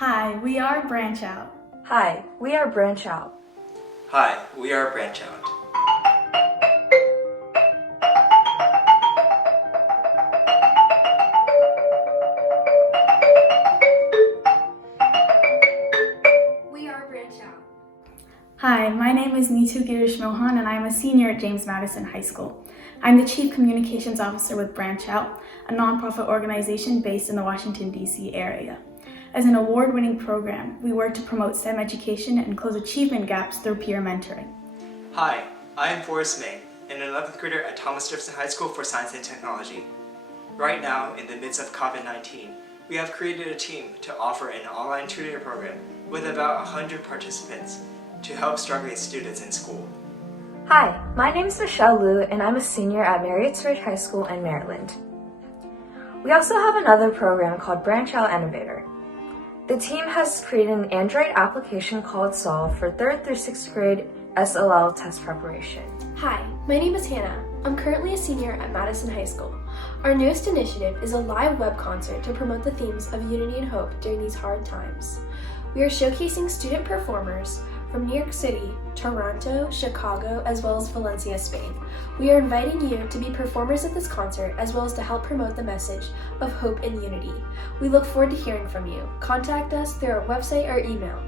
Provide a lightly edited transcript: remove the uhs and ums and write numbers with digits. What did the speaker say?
Hi, we are BranchOut. Hi, we are BranchOut. Hi, we are BranchOut. We are BranchOut. Hi, my name is Neetu Girish Mohan and I am a senior at James Madison High School. I'm the Chief Communications Officer with BranchOut, a nonprofit organization based in the Washington, D.C. area. As an award-winning program, we work to promote STEM education and close achievement gaps through peer mentoring. Hi, I am Forrest May, an 11th grader at Thomas Jefferson High School for Science and Technology. Right now, in the midst of COVID-19, we have created a team to offer an online tutoring program with about 100 participants to help struggling students in school. Hi, my name is Michelle Liu and I'm a senior at Marriott Ridge High School in Maryland. We also have another program called BranchOut Innovator. The team has created an Android application called Solve for 3rd through 6th grade SLL test preparation. Hi, my name is Hannah. I'm currently a senior at Madison High School. Our newest initiative is a live web concert to promote the themes of unity and hope during these hard times. We are showcasing student performers from New York City, Toronto, Chicago, as well as Valencia, Spain. We are inviting you to be performers at this concert as well as to help promote the message of hope and unity. We look forward to hearing from you. Contact us through our website or email.